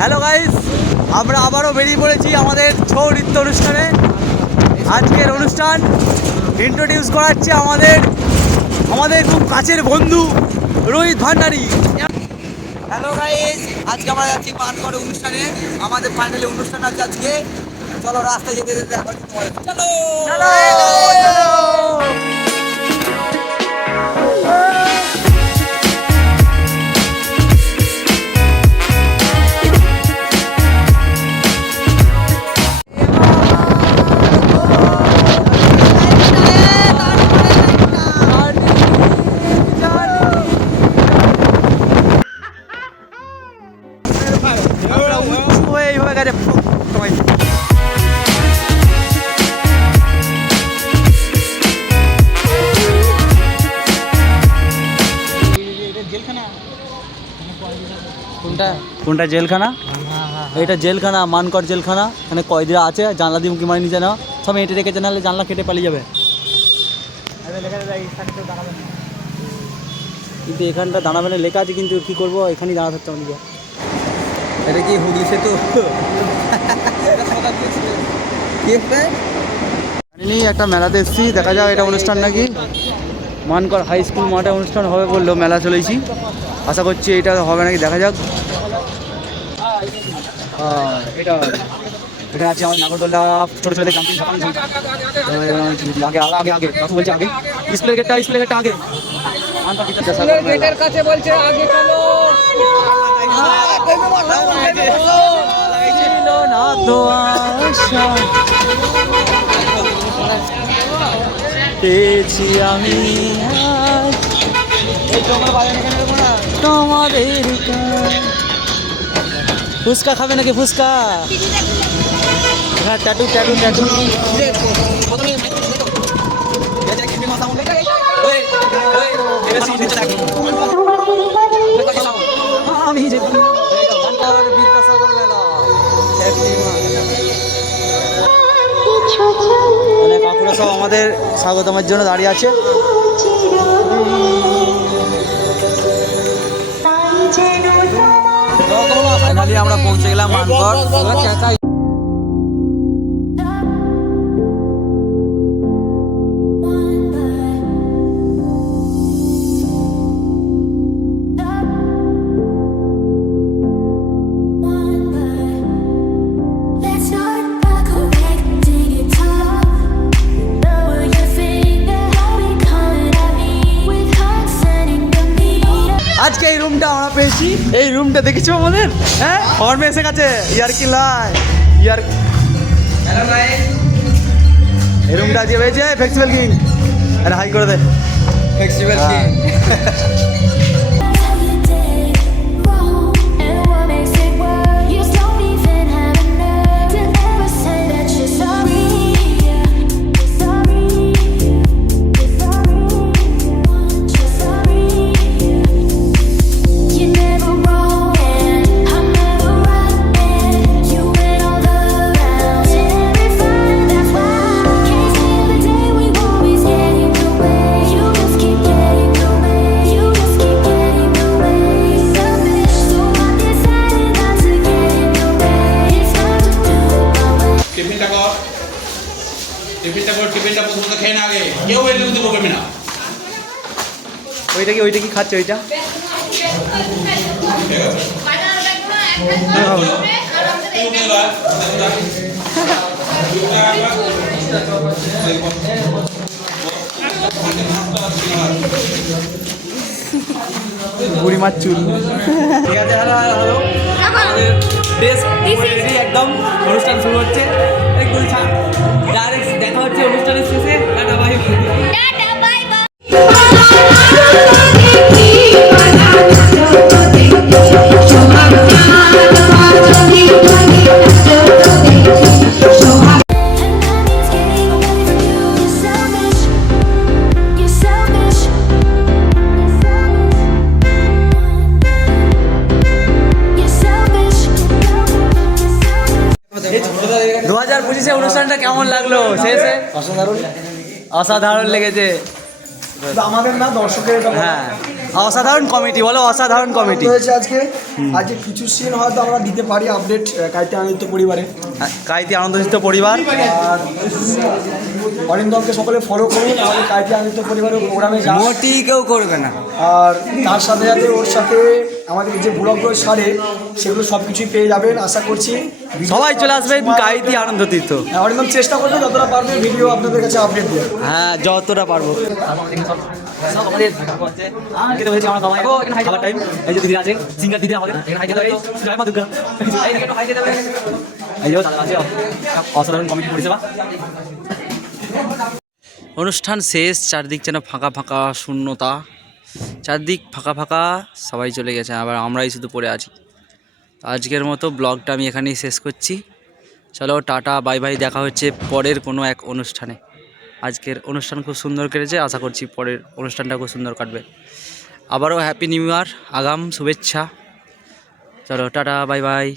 Hello guys, আমরা আবারও বেরিয়ে পড়েছি আমাদের ছৌ নৃত্য অনুষ্ঠানে। আজকের অনুষ্ঠান ইন্ট্রোডিউস করাচ্ছে আমাদের খুব কাছের বন্ধু রোহিত ভান্ডারী। হ্যালো গাইস, আজকে আমরা যাচ্ছি মানকড় অনুষ্ঠানে। আমাদের ফাইনালি অনুষ্ঠান আছে আজকে। চলো রাস্তায় যেতে যেতে চলো চলো। এইভাবে গেছে সবাই। কোনটা জেলখানা? এটা জেলখানা, মানকড় জেলখানা। এখানে কয়েদিরা আছে, জানলা দিয়ে মুখি মারি নিচে না সব এঁটে রেখেছে, নাহলে জানলা কেটে পালিয়ে যাবে। কিন্তু এখানটা দাঁড়াবে না লেখা আছে, কিন্তু কী করবো, এখানেই দাঁড়া থাকতে হবে। এটা কি হুগলি সেতু? জানি একটা মেলাতে এসেছি, দেখা যাক এটা অনুষ্ঠান নাকি। মানকড় হাই স্কুল মাঠে অনুষ্ঠান হবে বললো, মেলা চলেছি। আশা করছি এটা হবে নাকি, দেখা যাক। এটা এটা আছে আমার নাগরদোল্লা, ছোটো ছোটো জাম্পিং আগে আগে আগে কথা বলছে আগে স্কুলের গেটটা আগে গেটের কাছে বলছে আগে চলো। না তো আশা পেয়েছি আমি তোমাদের। ফুচকা খাবে নাকি? ফুচকা? হ্যাঁ, ট্যাটু ট্যাটু ট্যাটু। আমি যে বিদ্যাসাগর মেলা কাকুরা সব আমাদের স্বাগতমের জন্য দাঁড়িয়ে আছে। ফাইনালি আমরা পৌঁছে গেলাম মানকড়। আজকে এই রুমটা আমরা পেয়েছি। এই রুমটা দেখেছো আমাদের? হ্যাঁ, ফর্মে এসে গেছে। ইয়ারকি লাই ইয়ার। এই রুমটা আজকে পেয়েছে ফ্লেক্সিবল কিং। আরে হাই করে দে ফ্লেক্সিবল কিং। টিফিনটা প্রথমত খেয়ে না আগে কেউ এনে দিতে বলবে না। ওইটা কি খাচ্ছে? ওইটা বুড়ি মাছ চুল। ঠিক আছে, হ্যালো হ্যালো হ্যালো, আমাদের একদম অনুষ্ঠান শুরু হচ্ছে। ডাইরেক্ট দেখা হচ্ছে অনুষ্ঠানের শেষে। Tata bye bye. অনুষ্ঠানটা কেমন লাগলো শেষে? অসাধারণ লেগেছে। আমাদের না, দর্শকের। হ্যাঁ, অসাধারণ কমিটি বলো, অসাধারণ কমিটি হয়েছে আজকে। আজকে কিছু সিন হয়তো আমরা দিতে পারি আপডেট কাইতে আনন্দিত পরিবারে। কাইতি আনন্দিত পরিবার আর অরিন্দমকে সকলে ফলো করুন, আমাদের কাইতে আনন্দিত পরিবারের প্রোগ্রামে যান। মোটি কেউ করবে না। আর তার সাথে সাথে ওর সাথে আমাদের যে ব্লগগুলো সারে সেগুলো সব কিছুই পেয়ে যাবেন আশা করছি। সবাই চলে আসবেন কাইতি আনন্দ তীর্থ। অরিন্দম চেষ্টা করবে যতটা পারবে ভিডিও আপনাদের কাছে আপডেট দেওয়ার। হ্যাঁ যতটা পারবো। অনুষ্ঠান শেষ, চারদিক যেন ফাঁকা ফাঁকা শূন্যতা, চারদিক ফাঁকা ফাঁকা, সবাই চলে গেছে, আবার আমরাই শুধু পড়ে আছি। আজকের মতো ব্লগটা আমি এখানেই শেষ করছি। চলো টাটা বাই বাই, দেখা হচ্ছে পরের কোনো এক অনুষ্ঠানে। আজকের অনুষ্ঠান খুব সুন্দর কেটেছে, আশা করছি পরের অনুষ্ঠানটা খুব সুন্দর কাটবে। আবারও হ্যাপি নিউ ইয়ার, আগাম শুভেচ্ছা। চলো টাটা বাই বাই।